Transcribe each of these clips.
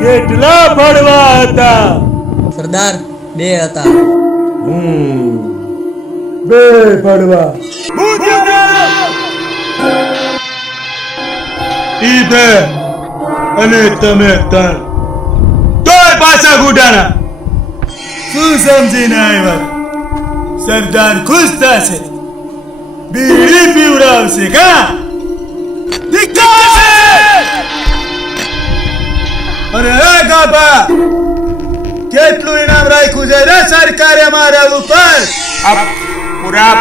કેટલા પડવા હતા? સરદાર 2 હતા. બે પડવા. ઈ બે અને તમે 3 તોય પાછા ગુડાના. શું સમજીને આવ્યા? સરદાર ખુશ થશે, બીડી પીવડાવશે કા? અરે હે ગાભા, કેટલું ઇનામ રાખ્યું છે રે સરકારે મારા ઉપર? પૂરા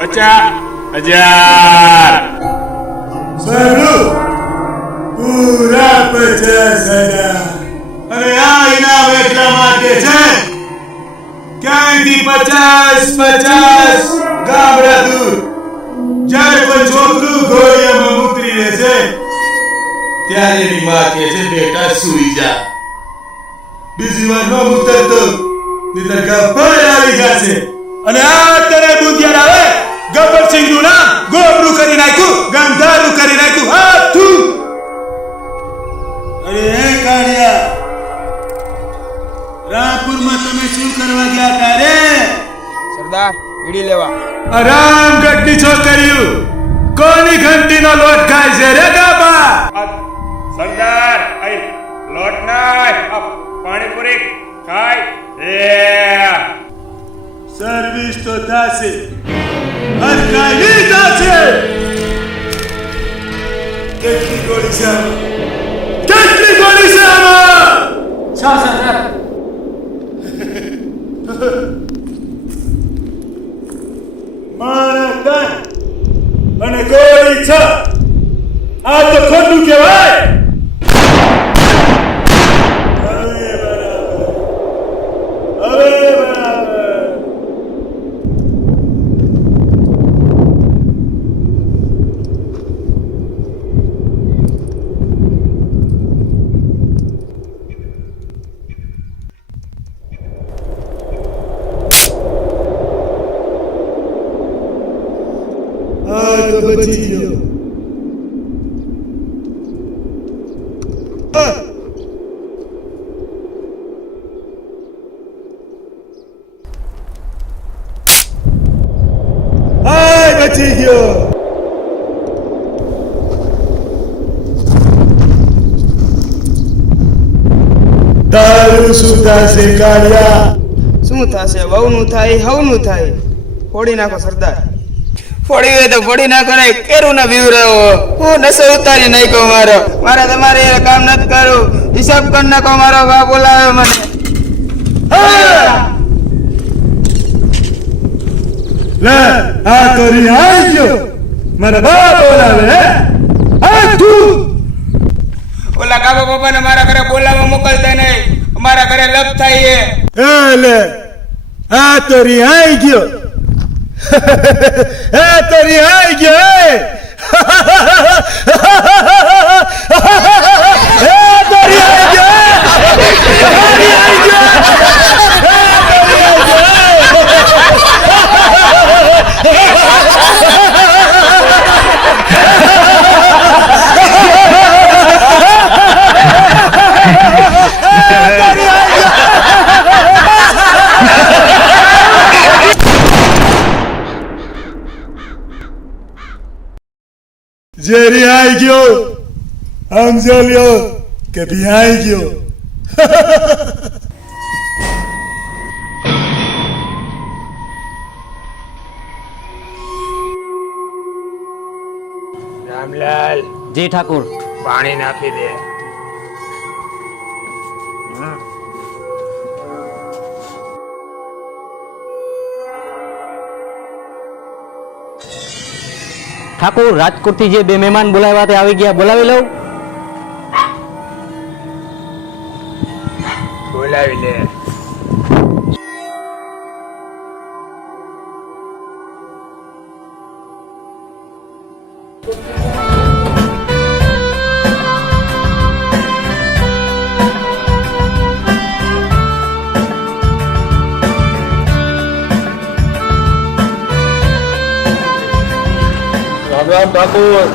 50,000. સારું, પૂરા 50,000. અરે આ ઇનામ એટલા માટે છે ક્યાંયથી 50 ગામડા દૂર જ્યારે કોઈ છોકરું ઘોડિયામાં ઉતરી રહે છે ત્યારે એની માં કહે છે, બેટા સૂઈ જા. બીજી વાર ન ઉતરતો નહીતર ગબ્બર આવી જશે. અને આ તને બુંદિયાર આવે, ગબ્બરસિંહ નું નામ ગોબરું કરી નાખ્યું, ગંધારું કરી નાખ્યું. હા તું. અરે હે કાળિયા, રામપુરમાં તમે શું કરવા ગયા હતા રે? સરદાર બીડી લેવા. આરામ ગઢની છોકરીઓ કોની ઘંટીનો લોટ ખાય છે રે ગાબા? સરદાર અહીં લોટ નાય, પાણીપુરી ખાય. સર્વિસ તો થશે, હરકાઈ થશે. કેટલી ગોળી છે આમાં? કેટલી ગોળી છે આમાં? 6 સરદાર. મારા તન અને ગોળી 6. આ તો ખોટું કહેવાય. હવે બરાબર. આ તો બચી ગયો. બચી ગયો. તારું શું થશે કાળિયા? શું થશે? વહુનું થાય, હવનું થાય. ફોડી નાખો સરદાર. ફોડી હોય તો ફોડી નાખો ને, કેરું ના બીવરાવો. હું નસો ઉતારી નાખ્યો મારો. મારે તમારે એ કામ નથી કરું. હિસાબ કરી નાખો મારો. બાપ બોલાવે મને. લે આ તો રિહાઈ ગયો. મારા બાપ બોલાવે હે? આ તું ઓલા કાકા બાપાને મારા ઘરે બોલાવવા મોકલતા નહીં. અમારા ઘરે લપ થાય છે. લે આ તો રિહાઈ ગયો. આ તો રિહાઈ ગયો. આ તો રિહાઈ ગયો. જે રિહાઈ ગયો સમજો લ્યો કે બિહાઈ ગયો. રામલાલ, જી ઠાકુર. પાણી નાખી દે. ઠાકુર, રાજકોટથી જે 2 મહેમાન બોલાવ્યા તે આવી ગયા, બોલાવી લઉં? બોલાવી લે. રામ ઠાકુર.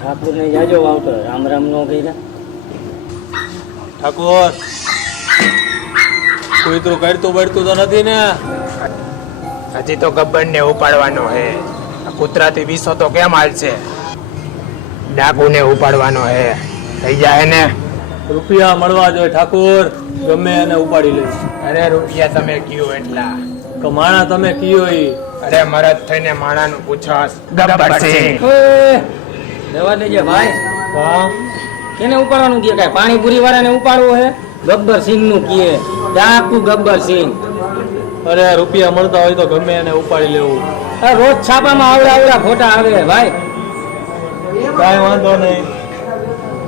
ઠાકુર ને જાજો વાવતો રામ રામ નો કહીને. ઠાકોર કૂતરું કરતું બળતું તો નથી ને? હજી તો ગબ્બરને ઉપાડવાનો હે. આ કૂતરાથી વીસો તો કેમ હાલશે? ડાકુને ઉપાડવાનો હે. થઈ જાય ને? રૂપિયા મળવા જોઈએ ઠાકોર, ગમે એને ઉપાડી લઈશ. અરે રૂપિયા તમે કયો એટલા? તો માણા તમે કયો ઈ? અરે મરદ થઈને માણાનું પૂછાસ. ગબ્બર સિંહ. રહેવા દેજે ભાઈ. હા કેને ઉપાડવાનું કહે? કાંઈ પાણીપુરી વાળાને ઉપાડવું હે? ગબ્બર સિંહ નું કહે, ડાકુ ગબ્બર સિંહ. અરે રૂપિયા મળતા હોય તો ગમે એને ઉપાડી લેવું. આ રોજ છાપામાં આવડા આવડા ફોટા આવે ભાઈ. કાંઈ વાંધો નહીં,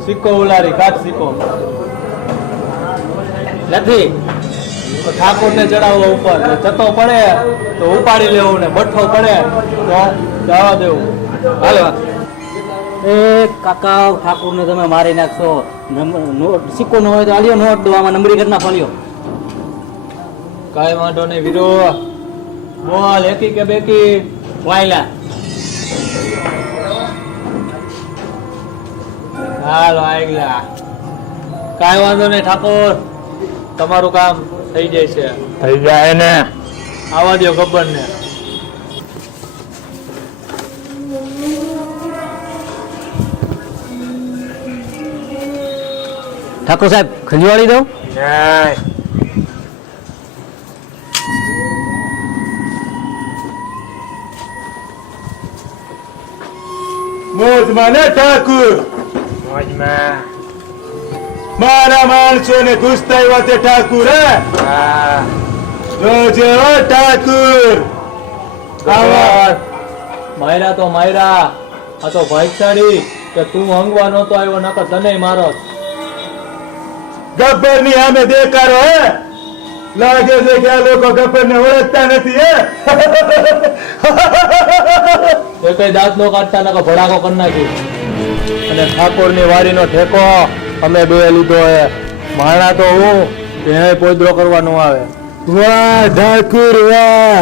સિક્કો ઉલારી કાઢ સિક્કો. નથી તો ઠાકોરને ચડાવવા ઉપર, જતો પડે તો ઉપાડી લેવું ને બઠ્ઠો પડે તો જવા દેવું. હાલો. એ કાકા ઠાકુરને તમે મારી નાખશો. સિક્કો ન હોય તો આલ્યો, નોટ દો, આમાં નંબરી કરી નાખો, લ્યો. કાંઈ વાંધો નહીં વીરો, બોલ એકી કે બેકી? વાયલા. હાલો આગલા. કાંઈ વાંધો નહીં ઠાકોર, તમારું કામ થઈ જાય છે. થઈ જાય ને? આવા દો ગબ્બરને. ઠાકોર સાહેબ ખંજવાળી દઉં? નહીં. મોજમાં ને ઠાકુર, મોજમાં. મારા માણસો ને ઘૂસતા આવ્યા તે ઠાકુર હે. હા. જોજે હો ઠાકુર. ગબ્બર, માયરા તો માયરા. આ તો ભાઈચારી કે તું હંગવા નતો આવ્યો, નકર તને મારો. ગબ્બર ની સામે દેખાડો હે. લાગે છે કે આ લોકો ગબ્બર ને ઓળખતા નથી હે. એ કઈ દાંત નો કાઢતા, નકર ભડાકો કરી નાખી. અને ઠાકોર ની વાડીનો ઠેકો અમે બે લીધો હે. માણા તો હું એને પોદરો કરવાનો આવે. વાહ ઠાકુર વાહ,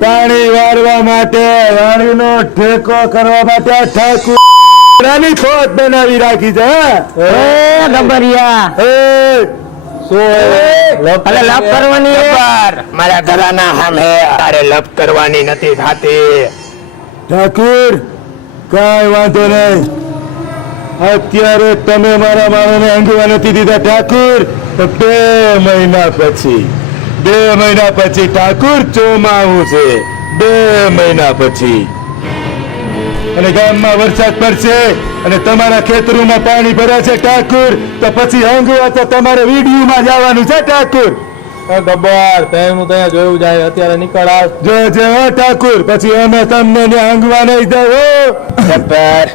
પાણી વાળવા માટે, વાડીનો ઠેકો કરવા માટે આ ઠાકુર ની ખોટ બનાવી રાખી છે હે. એ ગબ્બરિયા. એ શું અલે લાભ કરવાની હે? ગબ્બર, મારા ઘરાના સામે તારે લપ કરવાની નથી થાતી. ઠાકુર કાંઈ વાંધો નહીં, અત્યારે તમે મારા માણસને અંગવા નથી દીધા ઠાકુર, તો 2 મહિના પછી, 2 મહિના પછી ઠાકુર ચોમાવું છે. 2 મહિના પછી અને ગામમાં વરસાદ પડશે અને તમારા ખેતરોમાં પાણી ભરાશે ઠાકુર, તો પછી અંગવા તો તમારે વીડિયોમાં જવાનું છે ઠાકુર. ગબ્બર તેનું ત્યાં જોયું જાય, અત્યારે નીકળ આવ. જોજે હો ઠાકુર, પછી અમે તમને ત્યાં અંગવા નહીં દઉં. ગબ્બર,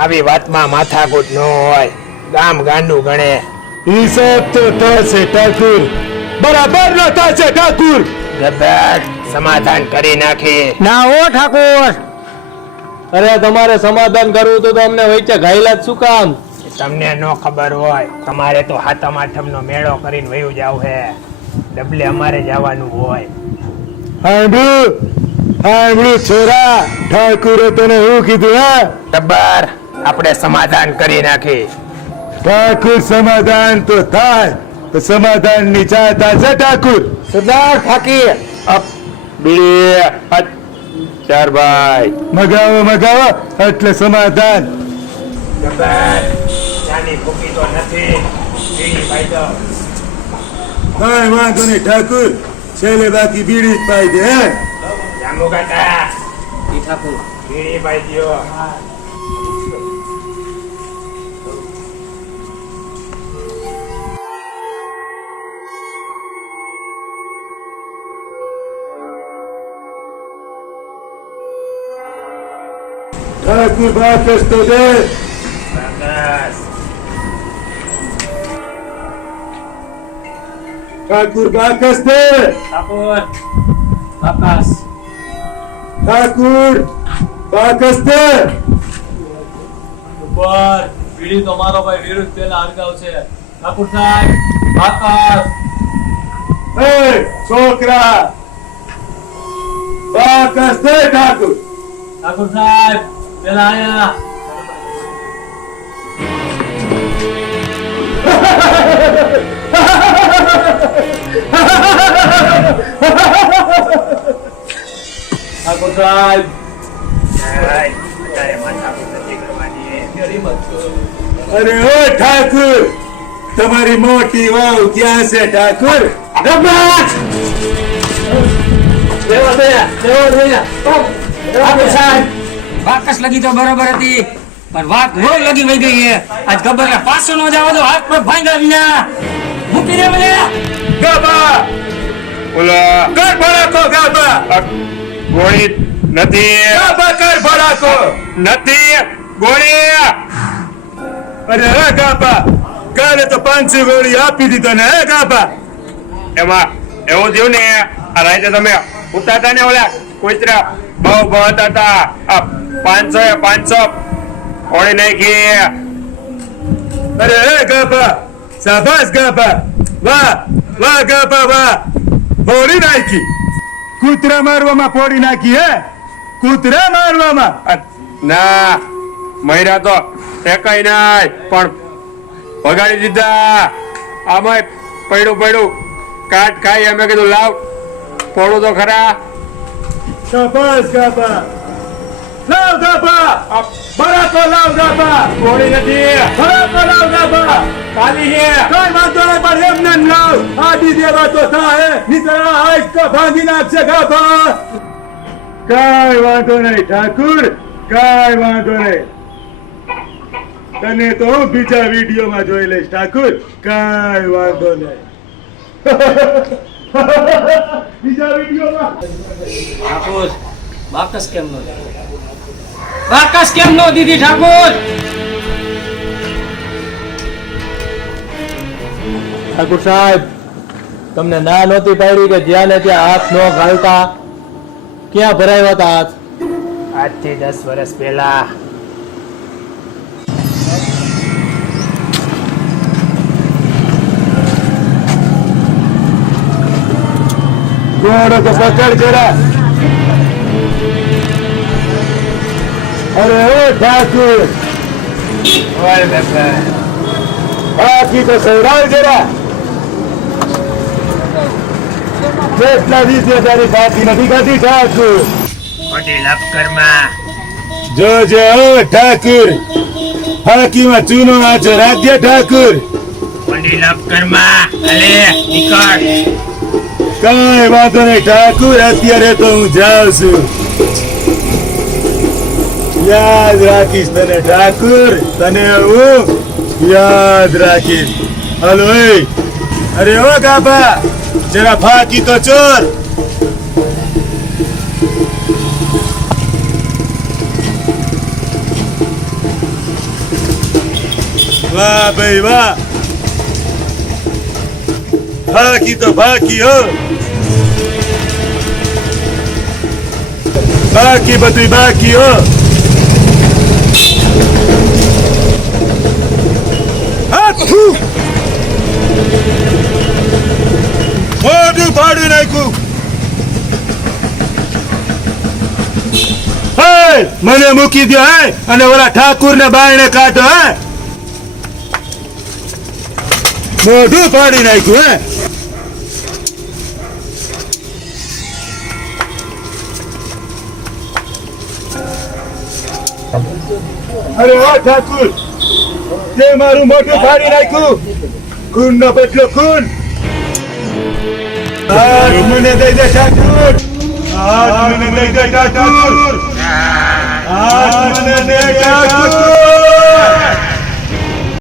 આવી વાતમાં માથાકૂટ ન હોય. ગામ ગાંડું ગણે. હિસાબ તો થશે ઠાકુર, બરાબર નો થશે ઠાકુર. ગબ્બર, સમાધાન કરી નાખી. ના હો ઠાકોર. અરે તમારે સમાધાન કરવું તો અમને વચ્ચે ઘાયલા જ શું કામ? તમને ન ખબર હોય, તમારે તો હાતમ આઠમનો મેળો કરીને વયું જાવ હે. ડબલે અમારે જવાનું હોય. સાંભળ્યું છોરા, ઠાકુરે તને શું કીધું હે? ગબ્બર, આપણે સમાધાન કરી નાખી. ઠાકુર સમાધાન તો થાય, તો સમાધાન ની ચાહતા છે ઠાકુર. સરદાર ફાકી. અપ બીડી અટ, ચાર ભાઈ. મગાવો મગાવો એટલે સમાધાન. ગબ્બર, નાની ભૂકી તો નથી. બીડી પાઈ દો. કાંઈ વાંધો નહીં ઠાકુર, છેલ્લે બાકી બીડી જ પાઈ દે હે. જાંબુ કાકા, ઠાકોર બીડી પાઈ દ્યો. ઠાકુર બાકસ તો દે. બસ. ઠાકુર બાકસ દે. ઠાકોર આકાશ. ઠાકુર બાકસ દે. ઉપર બીડી તો મારો ભાઈ વિરુદ્ધ પેલા હરગાવ છે. ઠાકોર સાહેબ આકાશ. એ છોકરા, બાકસ દે ઠાકુર. ઠાકોર સાહેબ પેલા આયા. ઠાકોર સાહેબ અત્યારે માથાકૂટ નથી કરવાની. અરે ઓ ઠાકુર, તમારી મોટી વાવ ક્યાં છે ઠાકુર? વાકસ લગી તો બરોબર હતી પણ વાત નો લગી વઈ ગઈ હે. આજ ગબ્બર ને પાછો નો જાવ તો હાથ પર ભાંગા વિના મૂકી દે મને. ગાબા ઓલા કર ભડાકો, ગાબા ગોળી નથી, ગાબા કર ભડાકો. નથી ગોળી. અરે હે ગાબા, કાલે તો 500 ગોળી આપી દીધો ને હે ગાબા? એમાં એવું થયું ને આ રાતે તમે ઉતારતા ને ઓલા કુતરા બહુ હતા આ 500 ઓળી નાખી. અરે હે ગાબા, શાબાશ ગાબા, વાહ વાહ ગાબા વાહ. ફોડી નાખી, કૂતરા મારવામાં ફોડી નાખી હે? કૂતરા મારવામાં? ના મહિરા તો ટેકાઈ નાય પણ ભગાડી દીધા. આમાં પડ્યું કાટ ખાઈ અમે કીધું લાવ ફોડું તો ખરા. શાબાશ ગાબા, લાવ ગાબા, ભડાકો લાવ ગાબા. ગોળી નથી, ભડાકો લાવ ગાબા. ખાલી છે. કઈ વાંધો નહીં પણ એમને જ લાવ. આડી દેવા તો થાય, નીતરા હાઈટ તો ભાંગી નાખશે ગાભા. કઈ વાંધો નહીં ઠાકુર, કઈ વાંધો નહીં. તને તો હું બીજા વિડીયોમાં જોઈ લઈશ ઠાકુર, કઈ વાંધો નહીં. બીજા વિડીયોમાં ઠાકોર બાકસ કેમ નો દીધી ઠાકોર? ઠાકોર સાહેબ તમને ના નહોતી પાડી કે જ્યાં ને ત્યાં હાથ ન ઘાલતા? ક્યાં ભરાયા હતા હાથ? આજથી 10 વર્ષ પહેલા ઘોડો તો પકડ જરા. અરે ઓ ઠાકુર, બાકી તો સૌરાવ જરા. કેટલા દિવસે તારી બાકી નથી ખાધી ઠાકુર? મોટી લપકરમાં જોજે ઓ ઠાકુર, હાકીમાં ચૂનો આછો રાજ્ય ઠાકુર. મોટી લપકરમાં અલે નીકળ. કઈ વાંધો નહીં ઠાકુર, અત્યારે તો હું જાઉં છું. યાદ રાખીશ તને ઠાકુર, તને હું યાદ રાખીશ. હલો એ, અરે ઓ ગાભા, જરા ફાકી તો ચોર. વાહ ભાઈ વાહ, ફાકી તો ફાકી હો. બાકી બધું બાકી હો. મોઢું ફાડી નાખ્યું. હે, મને મૂકી દો હે, અને ઓલા ઠાકુર ને બાયણે કાઢો હે. મોઢું ફાડી નાખ્યું હે. અરે ઓ ઠાકુર, તે મારું મોઢું ફાડી નાખ્યું. ખૂન નો બદલો ખૂન. આજ મને દઈ દે ઠાકુર, આજ મને દઈ દે ઠાકુર, આજ મને દે ઠાકુર.